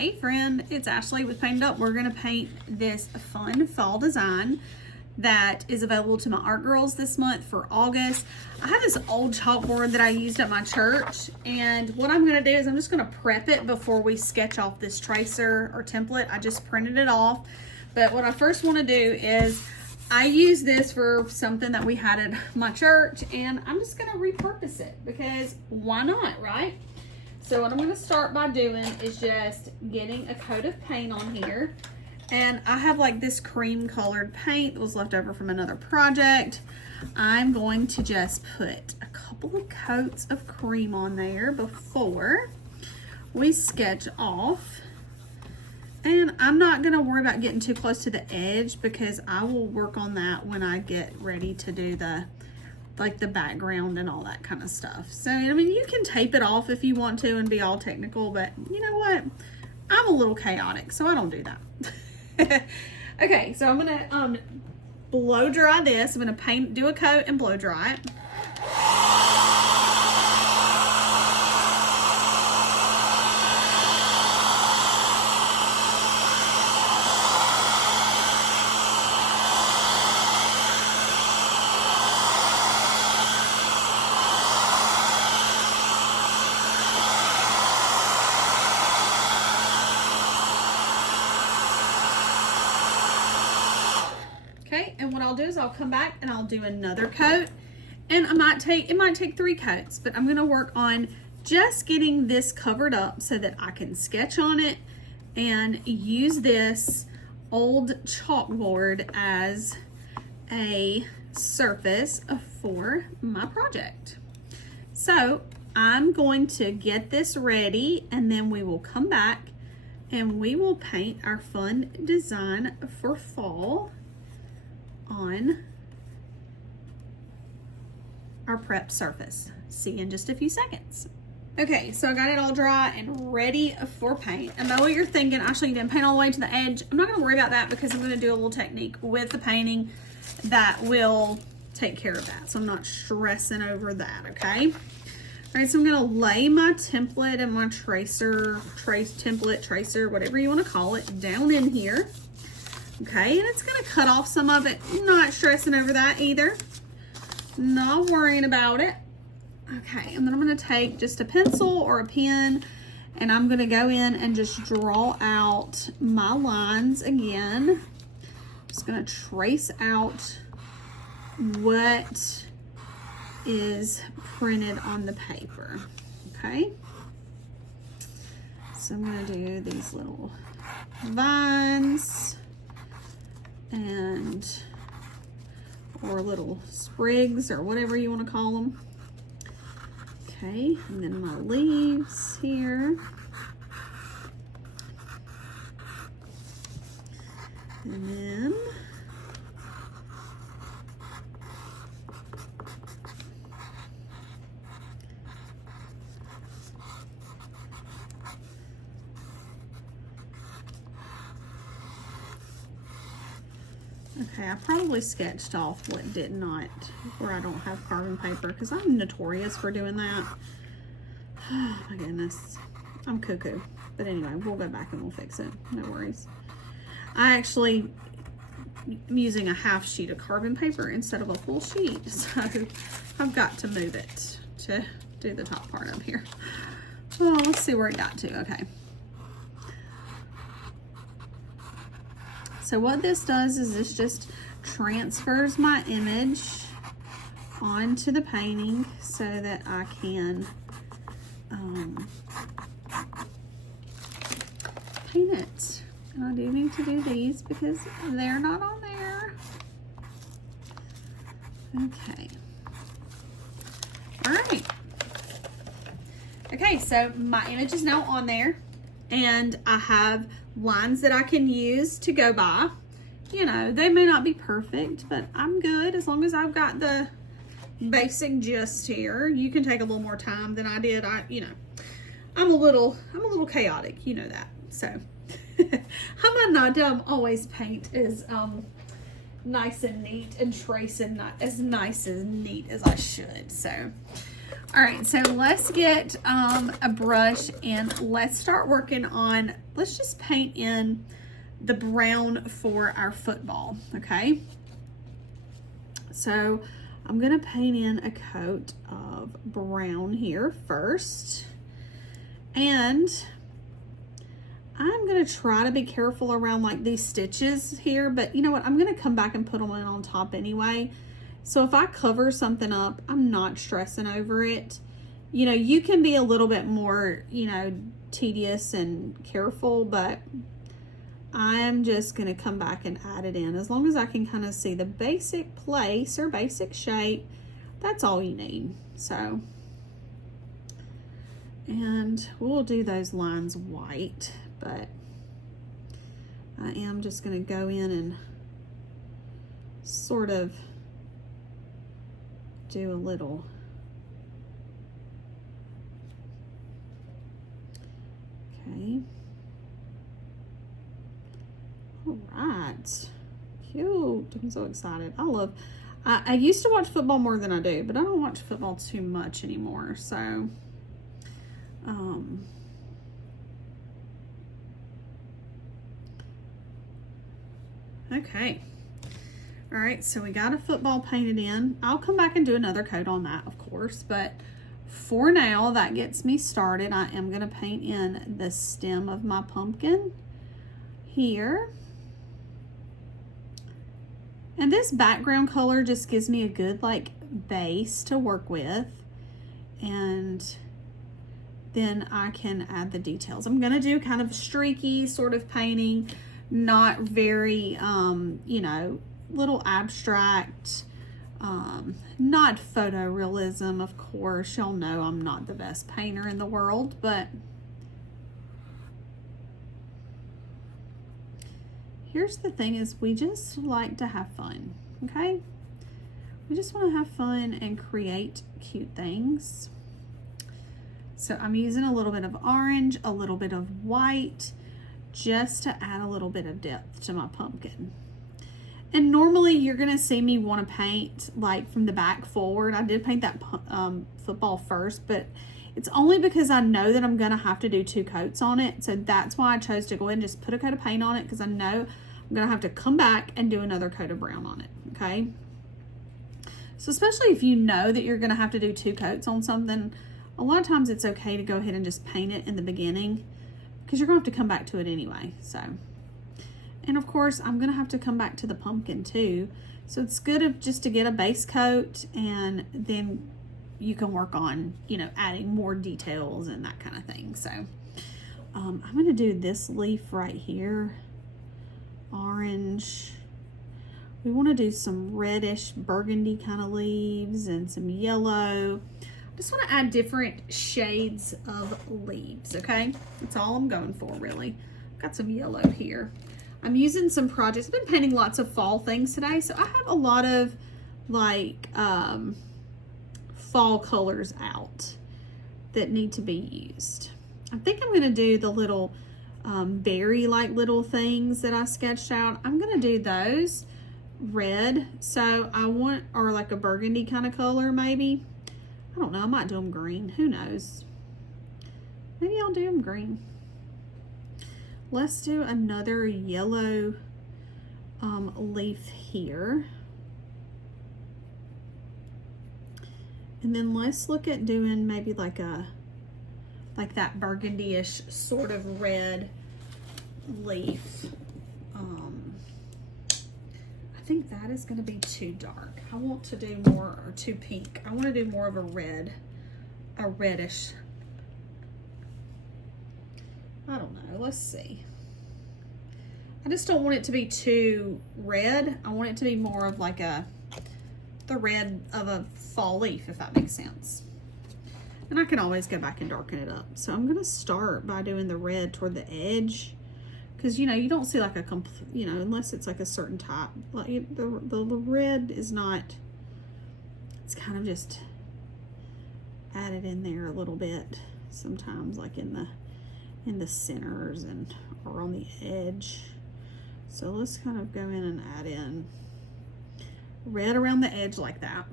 Hey friend, it's Ashley with Painted Up. We're gonna paint this fun fall design that is available to my ArtGirls this month for August. I have this old chalkboard that I used at my church, and what I'm gonna do is I'm just gonna prep it before we sketch off this tracer or template. I just printed it off, but what I first wanna do is I use this for something that we had at my church, and I'm just gonna repurpose it because why not, right? So what I'm gonna start by doing is just getting a coat of paint on here. And I have like this cream colored paint that was left over from another project. I'm going to just put a couple of coats of cream on there before we sketch off. And I'm not gonna worry about getting too close to the edge because I will work on that when I get ready to do the background and all that kind of stuff. So, I mean, you can tape it off if you want to and be all technical, but you know what? I'm a little chaotic, so I don't do that. Okay, so I'm gonna blow dry this. I'm gonna do a coat and blow dry it. Okay, and what I'll do is I'll come back and I'll do another coat, and it might take 3 coats, but I'm gonna work on just getting this covered up so that I can sketch on it and use this old chalkboard as a surface for my project. So I'm going to get this ready, and then we will come back and we will paint our fun design for fall on our prep surface. See you in just a few seconds. Okay, so I got it all dry and ready for paint. I know what you're thinking, Ashley, you didn't paint all the way to the edge. I'm not gonna worry about that because I'm gonna do a little technique with the painting that will take care of that. So I'm not stressing over that, okay? All right, so I'm gonna lay my template and my tracer, whatever you wanna call it, down in here. Okay, and it's gonna cut off some of it. Not stressing over that either. Not worrying about it. Okay, and then I'm gonna take just a pencil or a pen, and I'm gonna go in and just draw out my lines again. Just gonna trace out what is printed on the paper, okay? So I'm gonna do these little vines or little sprigs or whatever you want to call them. Okay, and then my leaves here. And then okay, I probably sketched off what did not, where I don't have carbon paper, because I'm notorious for doing that. Oh my goodness, I'm cuckoo. But anyway, we'll go back and we'll fix it, no worries. I actually am using a half sheet of carbon paper instead of a full sheet, so I've got to move it to do the top part up here. Oh, let's see where it got to, okay. So what this does is this just transfers my image onto the painting so that I can paint it. And I do need to do these because they're not on there. Okay. All right. Okay, so my image is now on there, and I have lines that I can use to go by. You know, they may not be perfect, but I'm good as long as I've got the basic gist here. You can take a little more time than I did. I'm a little chaotic, you know that. So how am I not always paint is nice and neat and trace and not as nice and neat as I should. So All right, so let's get a brush and let's start working on, let's just paint in the brown for our football, okay? So I'm gonna paint in a coat of brown here first. And I'm gonna try to be careful around like these stitches here, but you know what? I'm gonna come back and put them in on top anyway. So if I cover something up, I'm not stressing over it. You know, you can be a little bit more, you know, tedious and careful, but I'm just gonna come back and add it in. As long as I can kind of see the basic place or basic shape, that's all you need. So, and we'll do those lines white, but I am just gonna go in and sort of do a little okay. All right, cute. I'm so excited. I used to watch football more than I do, but I don't watch football too much anymore. So okay. All right, so we got a football painted in. I'll come back and do another coat on that, of course, but for now, that gets me started. I am gonna paint in the stem of my pumpkin here. And this background color just gives me a good like base to work with. And then I can add the details. I'm gonna do kind of streaky sort of painting, not very, you know, little abstract, not photorealism, of course. Y'all know I'm not the best painter in the world, but here's the thing is we just like to have fun, okay? We just want to have fun and create cute things. So I'm using a little bit of orange, a little bit of white, just to add a little bit of depth to my pumpkin. And normally you're gonna see me want to paint like from the back forward. I did paint that football first, but it's only because I know that I'm gonna have to do 2 coats on it. So that's why I chose to go ahead and just put a coat of paint on it, because I know I'm gonna have to come back and do another coat of brown on it, okay? So especially if you know that you're gonna have to do 2 coats on something, a lot of times it's okay to go ahead and just paint it in the beginning, because you're gonna have to come back to it anyway, so. And of course, I'm gonna have to come back to the pumpkin too. So it's good just to get a base coat, and then you can work on, you know, adding more details and that kind of thing. So I'm gonna do this leaf right here, orange. We wanna do some reddish burgundy kind of leaves and some yellow. I just wanna add different shades of leaves, okay? That's all I'm going for, really. Got some yellow here. I'm using some projects. I've been painting lots of fall things today, so I have a lot of like fall colors out that need to be used. I think I'm gonna do the little berry like little things that I sketched out. I'm gonna do those red. So I want, or like a burgundy kind of color maybe. I don't know, I might do them green, who knows? Maybe I'll do them green. Let's do another yellow leaf here. And then let's look at doing maybe like that burgundy-ish sort of red leaf. I think that is gonna be too dark. I want to do more, or too pink. I want to do more of a reddish. I don't know, let's see. I just don't want it to be too red. I want it to be more of like the red of a fall leaf, if that makes sense. And I can always go back and darken it up. So I'm gonna start by doing the red toward the edge, because you know, you don't see like a complete, you know, unless it's like a certain type. Like the red is not, it's kind of just added in there a little bit sometimes, like in the centers and or on the edge. So let's kind of go in and add in red around the edge like that.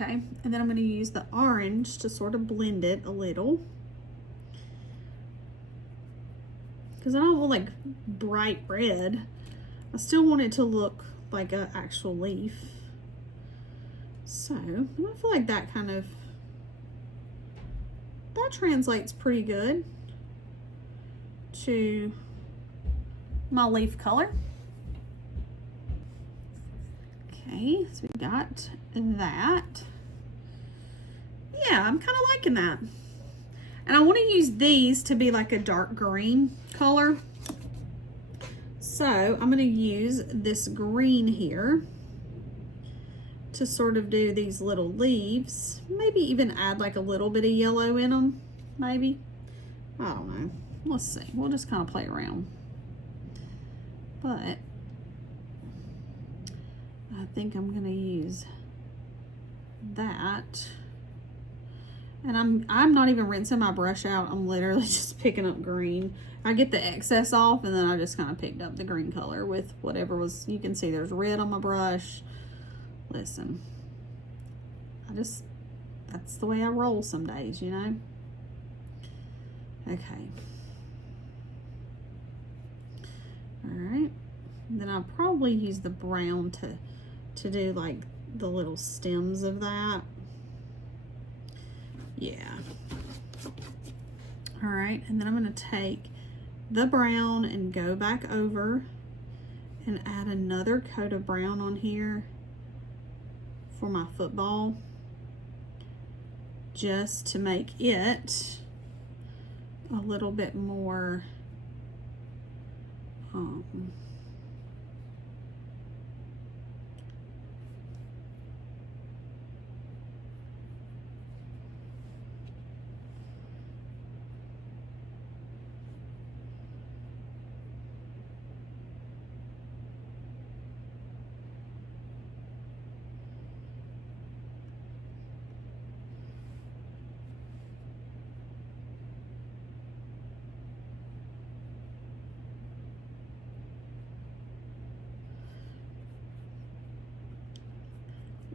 Okay, and then I'm going to use the orange to sort of blend it a little. Because I don't want like bright red. I still want it to look like an actual leaf. So I feel like that translates pretty good to my leaf color. Okay, so we got that. Yeah, I'm kind of liking that. And I want to use these to be like a dark green color. So I'm going to use this green here to sort of do these little leaves. Maybe even add like a little bit of yellow in them, maybe. I don't know. Let's see. We'll just kind of play around. But I think I'm going to use that. And I'm not even rinsing my brush out. I'm literally just picking up green. I get the excess off, and then I just kind of picked up the green color with whatever was. You can see there's red on my brush. Listen, that's the way I roll some days, you know? Okay. All right. And then I'll probably use the brown to do like the little stems of that. Yeah. All right, and then I'm going to take the brown and go back over and add another coat of brown on here for my football, just to make it a little bit more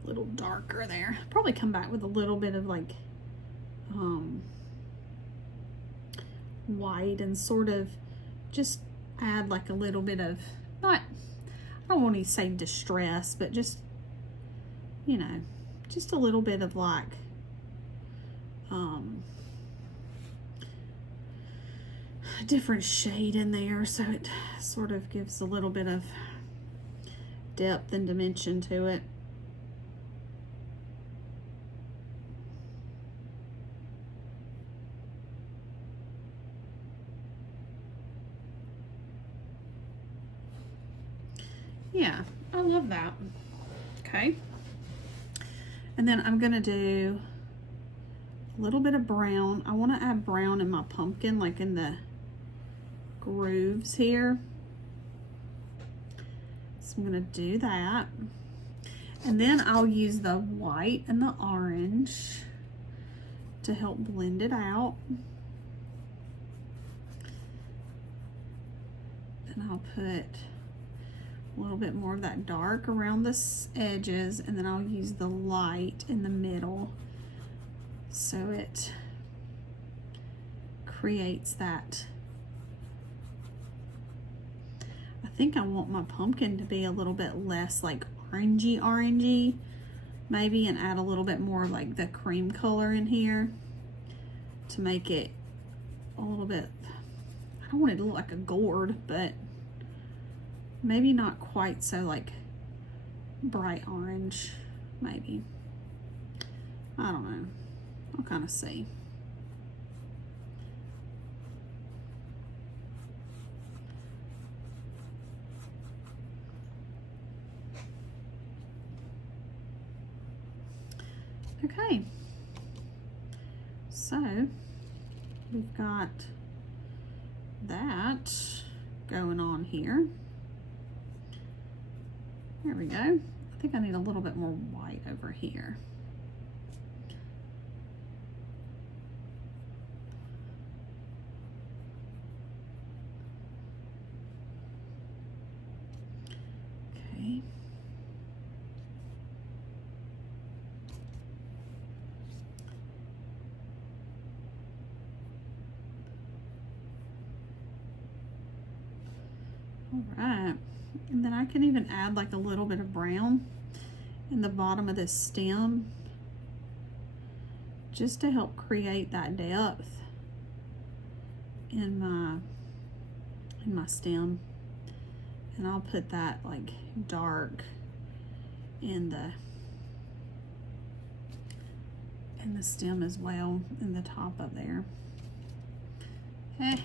little darker there. Probably come back with a little bit of like white and sort of just add like a little bit of, not, I don't want to say distress, but just, you know, just a little bit of like a different shade in there, so it sort of gives a little bit of depth and dimension to it. Yeah, I love that. Okay. And then I'm gonna do a little bit of brown. I want to add brown in my pumpkin, like in the grooves here. So I'm gonna do that. And then I'll use the white and the orange to help blend it out. And I'll put a little bit more of that dark around the edges, and then I'll use the light in the middle so it creates that. I think I want my pumpkin to be a little bit less like orangey maybe, and add a little bit more of like the cream color in here to make it a little bit, I don't want it to look like a gourd, but maybe not quite so like bright orange, maybe. I don't know. I'll kind of see. Okay. So we've got that going on here. There we go. I think I need a little bit more white over here. Okay. All right, and then I can even add like a little bit of brown in the bottom of this stem just to help create that depth in my stem. And I'll put that like dark in the stem as well, in the top up there. Okay.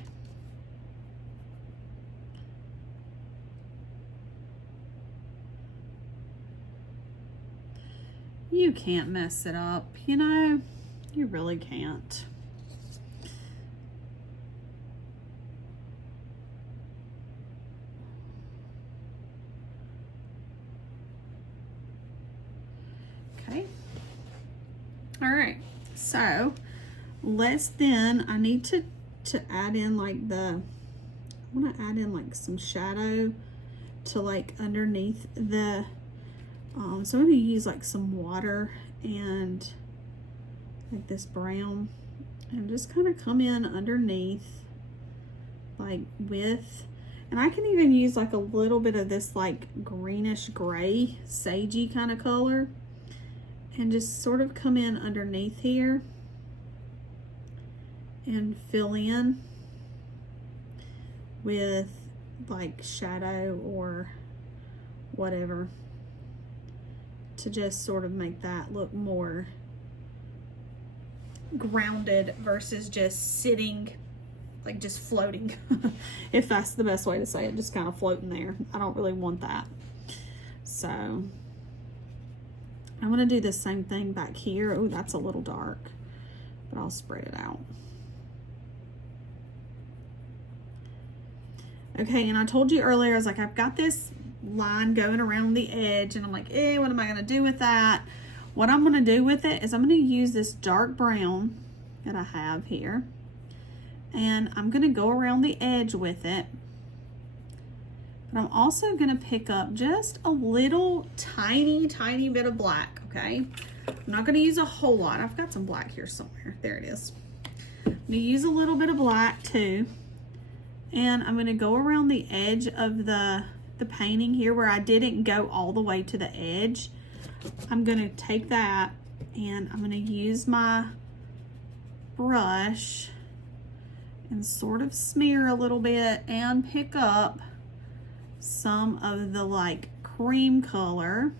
You can't mess it up, you know, you really can't. Okay. All right, so let's then, I need to add in like I want to add in like some shadow to like underneath the, so I'm going to use like some water and like this brown and just kind of come in underneath like with, and I can even use like a little bit of this like greenish gray sagey kind of color and just sort of come in underneath here and fill in with like shadow or whatever to just sort of make that look more grounded versus just sitting, like just floating. If that's the best way to say it, just kind of floating there. I don't really want that. So I'm gonna do the same thing back here. Oh, that's a little dark, but I'll spread it out. Okay, and I told you earlier, I was like, I've got this line going around the edge, and I'm like, what am I gonna do with that? What I'm gonna do with it is I'm gonna use this dark brown that I have here, and I'm gonna go around the edge with it. But I'm also gonna pick up just a little tiny bit of black, okay? I'm not gonna use a whole lot. I've got some black here somewhere. There it is. I'm gonna use a little bit of black too. And I'm gonna go around the edge of the painting here where I didn't go all the way to the edge. I'm gonna take that and I'm gonna use my brush and sort of smear a little bit and pick up some of the like cream color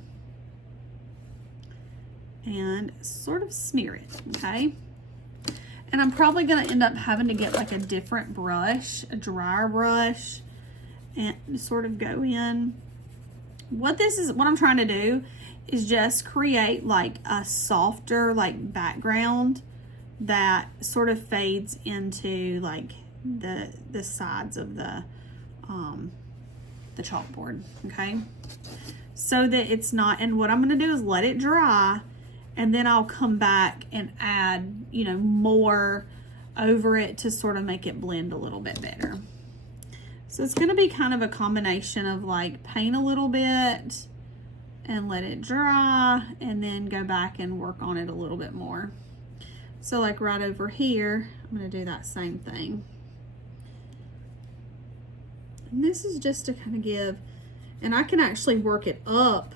and sort of smear it, okay? And I'm probably gonna end up having to get like a different brush, a drier brush, and sort of go in. What I'm trying to do is just create like a softer like background that sort of fades into like the sides of the chalkboard, okay? So that it's not, and what I'm gonna do is let it dry, and then I'll come back and add, you know, more over it to sort of make it blend a little bit better. So it's gonna be kind of a combination of like paint a little bit and let it dry and then go back and work on it a little bit more. So like right over here, I'm gonna do that same thing. And this is just to kind of give, and I can actually work it up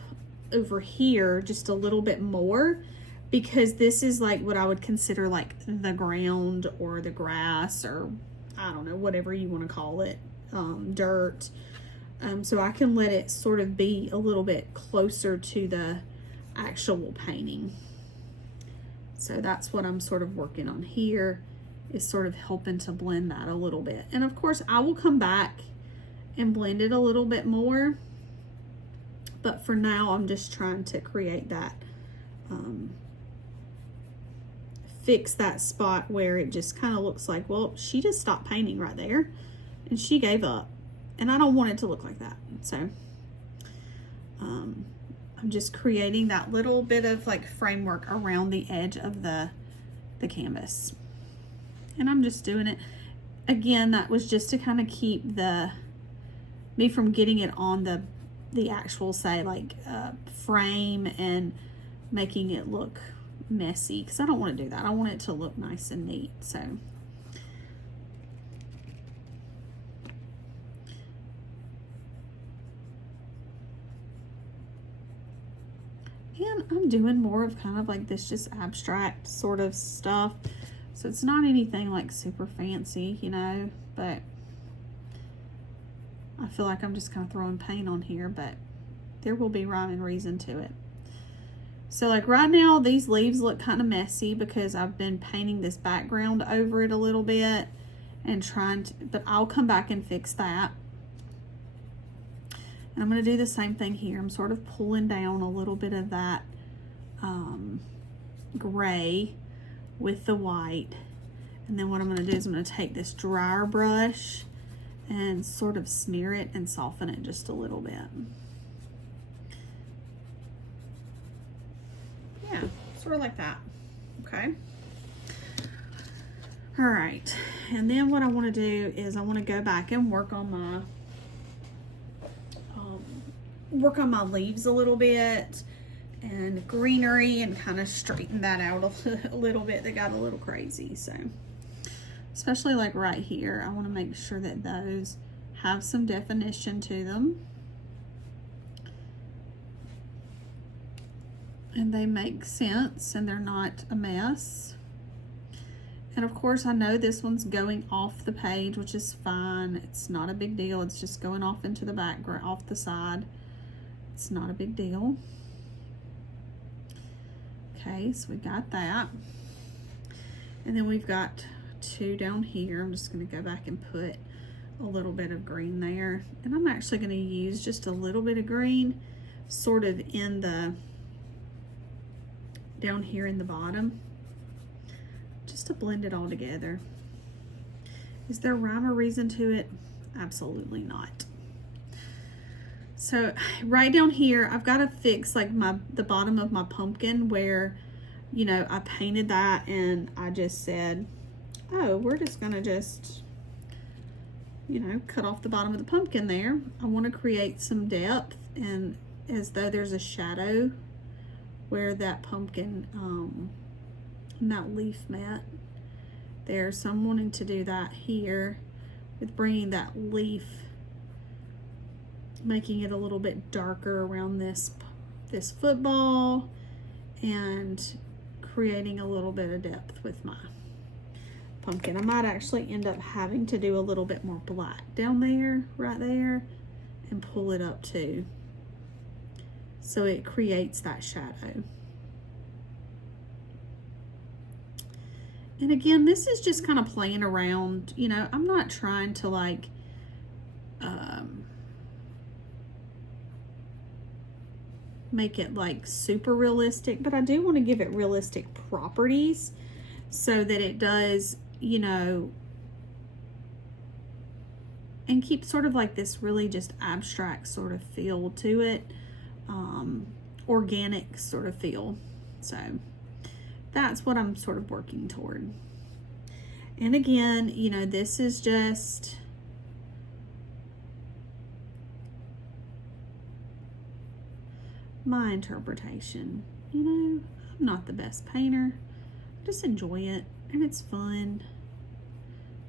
over here just a little bit more, because this is like what I would consider like the ground or the grass, or I don't know, whatever you want to call it, dirt. So I can let it sort of be a little bit closer to the actual painting. So that's what I'm sort of working on here, is sort of helping to blend that a little bit. And of course I will come back and blend it a little bit more, but for now I'm just trying to create that, fix that spot where it just kind of looks like, well, she just stopped painting right there and she gave up, and I don't want it to look like that. So I'm just creating that little bit of like framework around the edge of the canvas, and I'm just doing it again. That was just to kind of keep me from getting it on the actual, say, like frame and making it look messy, because I don't want to do that. I want it to look nice and neat. So doing more of kind of like this just abstract sort of stuff. So it's not anything like super fancy, you know, but I feel like I'm just kind of throwing paint on here, but there will be rhyme and reason to it. So like right now, these leaves look kind of messy because I've been painting this background over it a little bit and trying to, but I'll come back and fix that. And I'm going to do the same thing here. I'm sort of pulling down a little bit of that gray with the white. And then what I'm going to do is I'm going to take this dryer brush and sort of smear it and soften it just a little bit. Yeah, sort of like that. Okay. All right. And then what I want to do is I want to go back and work on my leaves a little bit and greenery and kind of straighten that out a little bit. That got a little crazy. So especially like right here, I want to make sure that those have some definition to them and they make sense and they're not a mess. And of course, I know this one's going off the page, which is fine. It's not a big deal. It's just going off into the background, off the side. It's not a big deal. Okay, so we got that. And then we've got two down here. I'm just going to go back and put a little bit of green there. And I'm actually going to use just a little bit of green sort of in the, down here in the bottom, just to blend it all together. Is there rhyme or reason to it? Absolutely not. So right down here, I've got to fix like the bottom of my pumpkin where, you know, I painted that and I just said, oh, we're just gonna just, you know, cut off the bottom of the pumpkin there. I want to create some depth and as though there's a shadow where that pumpkin and that leaf met there. So I'm wanting to do that here with bringing that leaf, making it a little bit darker around this football and creating a little bit of depth with my pumpkin. I might actually end up having to do a little bit more black down there, right there, and pull it up too, so it creates that shadow. And again, this is just kind of playing around, you know, I'm not trying to like make it like super realistic, but I do want to give it realistic properties so that it does, you know, and keep sort of like this really just abstract sort of feel to it, organic sort of feel. So that's what I'm sort of working toward. And again, you know, this is just my interpretation. You know, I'm not the best painter. I just enjoy it and it's fun.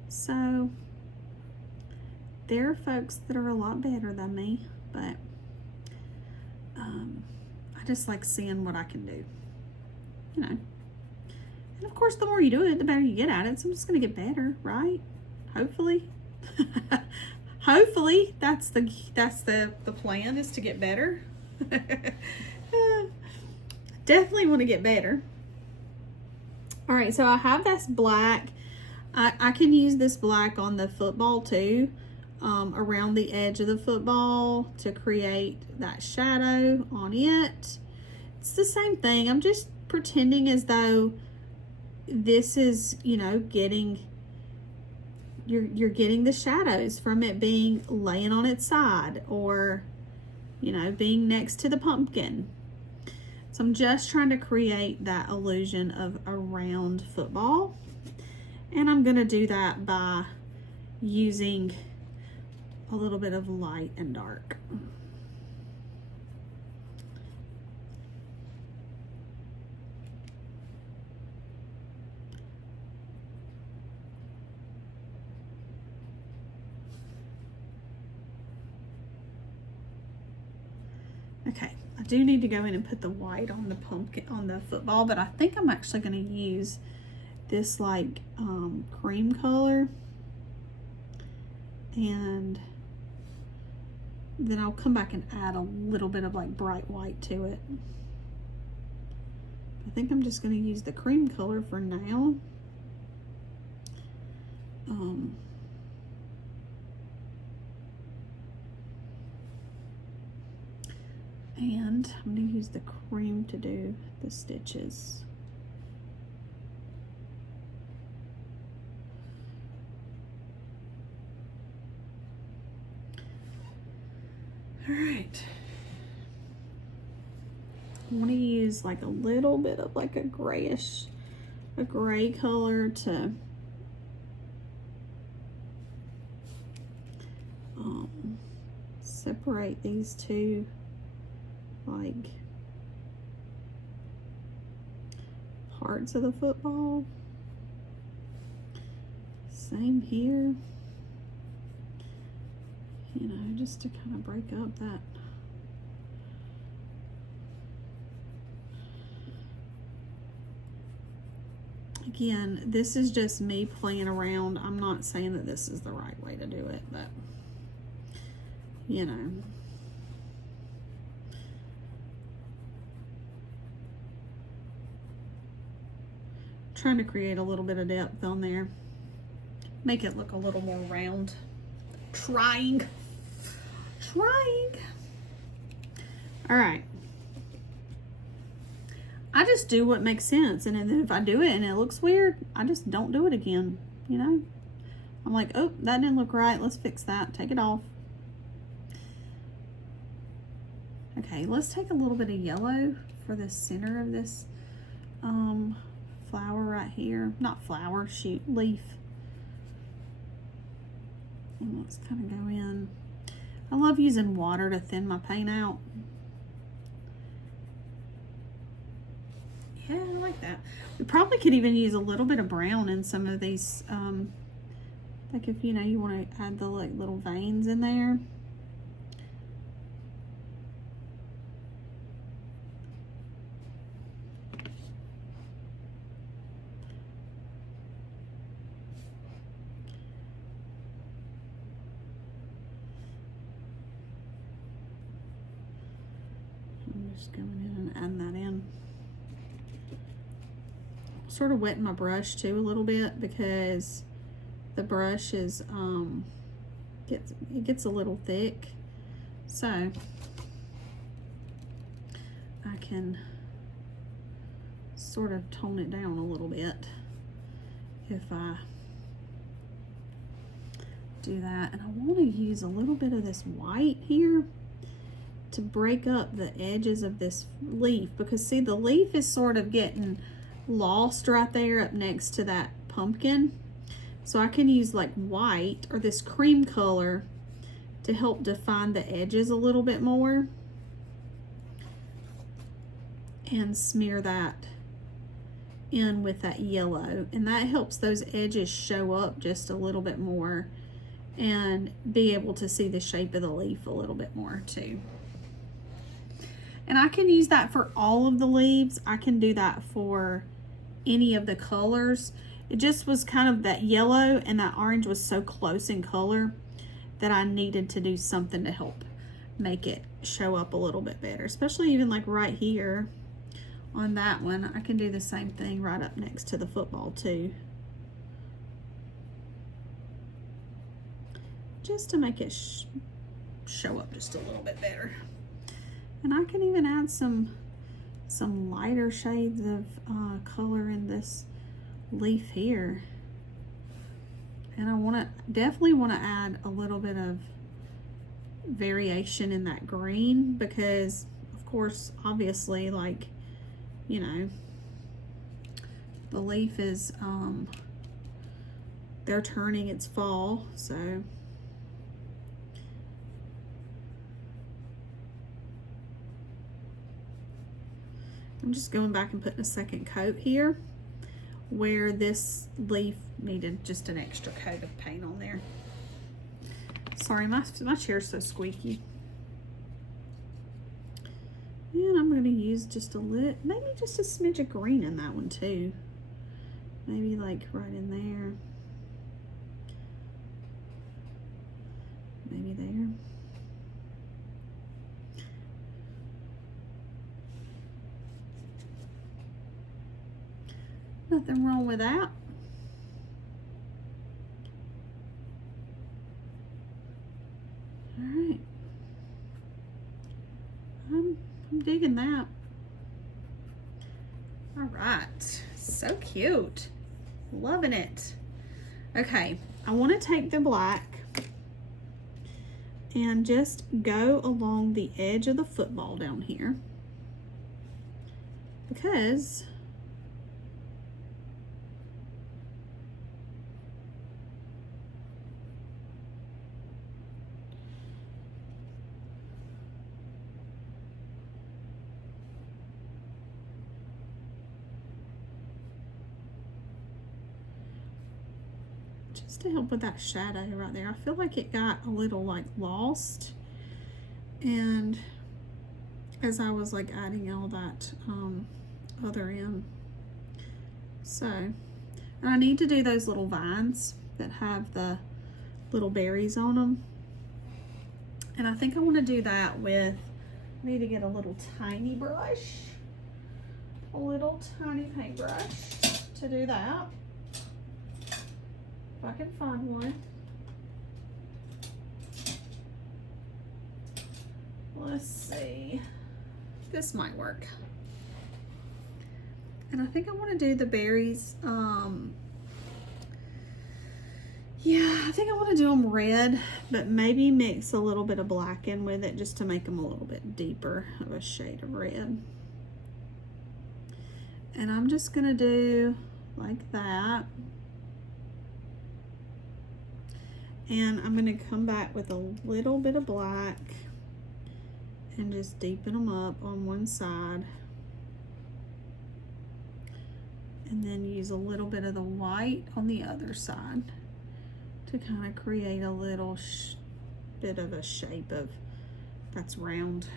So there are folks that are a lot better than me, but I just like seeing what I can do, you know. And of course, the more you do it, the better you get at it. So I'm just gonna get better, right? Hopefully. Hopefully that's the plan, is to get better. Definitely want to get better. All right, so I have this black. I can use this black on the football too, around the edge of the football to create that shadow on it. It's the same thing. I'm just pretending as though this is, you know, you're getting the shadows from it being laying on its side or, you know, being next to the pumpkin. So I'm just trying to create that illusion of a round football. And I'm going to do that by using a little bit of light and dark. Okay, I do need to go in and put the white on the pumpkin, on the football, but I think I'm actually going to use this like cream color, and then I'll come back and add a little bit of like bright white to it. I think I'm just going to use the cream color for now. And I'm going to use the cream to do the stitches. All right. I want to use like a little bit of like a gray color to separate these two like parts of the football. Same here, you know, just to kind of break up that. Again, this is just me playing around. I'm not saying that this is the right way to do it, but you know. Trying to create a little bit of depth on there. Make it look a little more round. Trying. All right. I just do what makes sense, and then if I do it and it looks weird, I just don't do it again, you know? I'm like, oh, that didn't look right. Let's fix that. Take it off. Okay, let's take a little bit of yellow for the center of this flower right here. Not flower, shoot, leaf. And let's kind of go in. I love using water to thin my paint out. Yeah, I like that. We probably could even use a little bit of brown in some of these, like if, you know, you want to add the like little veins in there. I'm just going in and adding that in. Sort of wetting my brush too a little bit because the brush is it gets a little thick, so I can sort of tone it down a little bit if I do that. And I want to use a little bit of this white here to break up the edges of this leaf, because see, the leaf is sort of getting lost right there up next to that pumpkin. So I can use like white or this cream color to help define the edges a little bit more and smear that in with that yellow, and that helps those edges show up just a little bit more and be able to see the shape of the leaf a little bit more too. And I can use that for all of the leaves. I can do that for any of the colors. It just was kind of that yellow and that orange was so close in color that I needed to do something to help make it show up a little bit better, especially even like right here on that one. I can do the same thing right up next to the football too, just to make it show up just a little bit better. And I can even add some lighter shades of color in this leaf here. And I definitely want to add a little bit of variation in that green, because of course, obviously, like, you know, the leaf is they're turning, it's fall, so I'm just going back and putting a second coat here where this leaf needed just an extra coat of paint on there. Sorry, my chair's so squeaky. And I'm going to use just a maybe just a smidge of green in that one too. Maybe like right in there. Maybe there. Nothing wrong with that. All right. I'm digging that. All right. So cute. Loving it. Okay. I want to take the black and just go along the edge of the football down here, because just to help with that shadow right there. I feel like it got a little like lost, and as I was like adding all that other in. So, and I need to do those little vines that have the little berries on them, and I think I want to do that with, I need to get a little tiny brush, a little tiny paintbrush to do that. If I can find one. Let's see. This might work. And I think I want to do the berries. Yeah, I think I want to do them red, but maybe mix a little bit of black in with it just to make them a little bit deeper of a shade of red. And I'm just going to do like that. And I'm going to come back with a little bit of black and just deepen them up on one side. And then use a little bit of the white on the other side to kind of create a little bit of a shape of, that's round.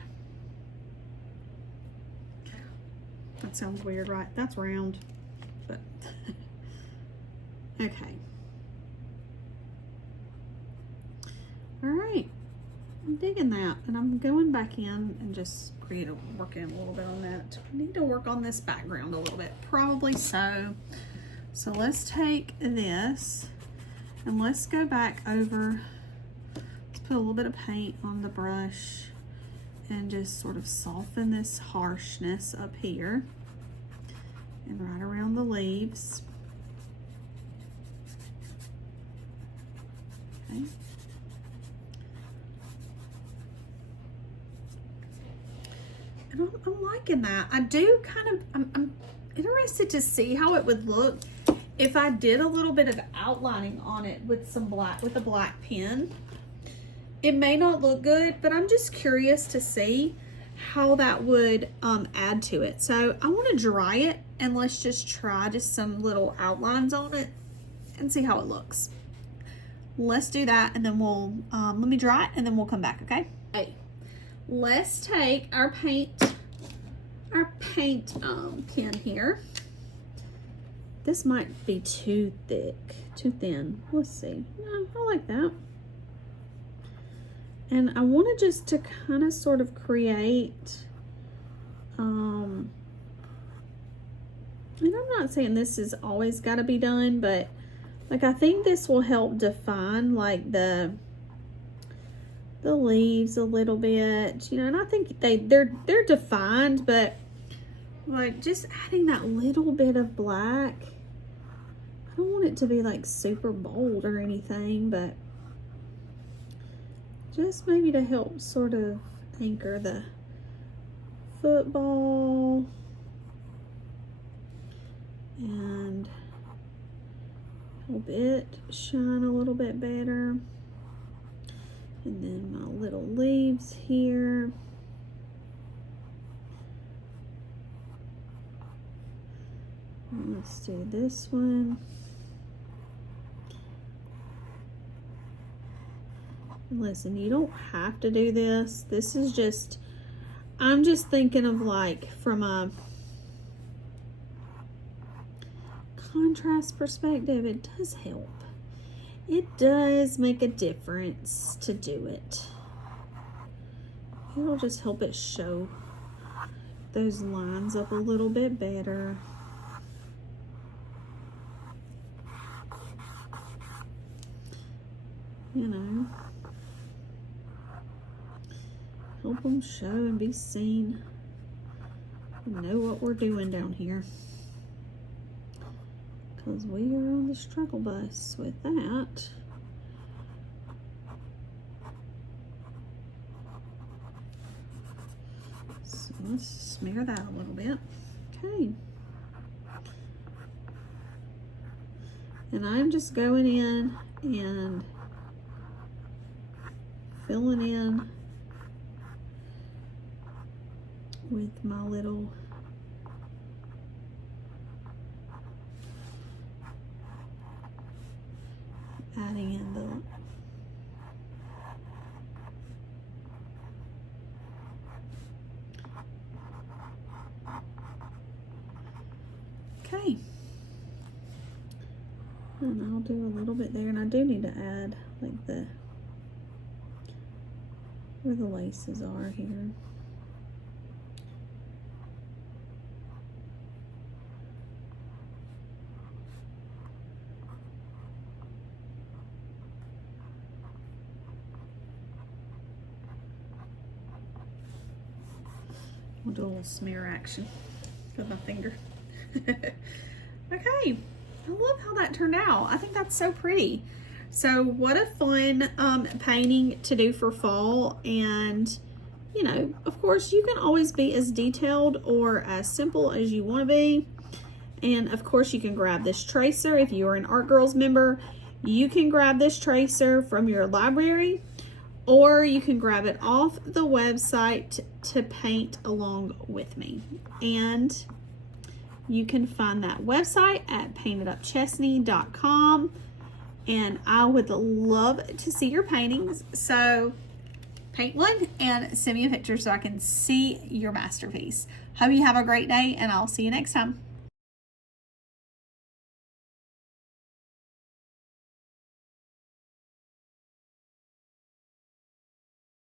That sounds weird, right? That's round, but okay. All right, I'm digging that, and I'm going back in and just working a little bit on that. I need to work on this background a little bit, probably so. So let's take this and let's go back over. Let's put a little bit of paint on the brush and just sort of soften this harshness up here and right around the leaves. Okay. And I'm liking that. I do kind of, I'm interested to see how it would look if I did a little bit of outlining on it with some black, with a black pen. It may not look good, but I'm just curious to see how that would add to it. So I want to dry it, and let's just try just some little outlines on it and see how it looks. Let's do that, and then we'll, let me dry it, and then we'll come back, okay? Hey, let's take our paint pen here. This might be too thick, too thin. Let's see. No, I like that. And I want to just to kind of sort of create, and I'm not saying this is always got to be done, but like I think this will help define like the leaves a little bit, you know, and I think they're defined, but like just adding that little bit of black. I don't want it to be like super bold or anything, but just maybe to help sort of anchor the football and help it shine a little bit better. And then my little leaves here. And let's do this one. Listen, you don't have to do this. This is just, I'm just thinking of like from a contrast perspective, it does help. It does make a difference to do it. It'll just help it show those lines up a little bit better. You know, help them show and be seen. Know what we're doing down here, because we are on the struggle bus with that. So let's smear that a little bit. Okay. And I'm just going in and filling in with my little adding in the okay, and I'll do a little bit there, and I do need to add like where the laces are here. I'll do a little smear action with my finger. Okay, I love how that turned out. I think that's so pretty. So what a fun painting to do for fall. And you know, of course, you can always be as detailed or as simple as you want to be. And of course, you can grab this tracer. If you are an ArtGirls member, you can grab this tracer from your library, or you can grab it off the website to paint along with me. And you can find that website at paintedupchesney.com. And I would love to see your paintings. So paint one and send me a picture so I can see your masterpiece. Hope you have a great day, and I'll see you next time.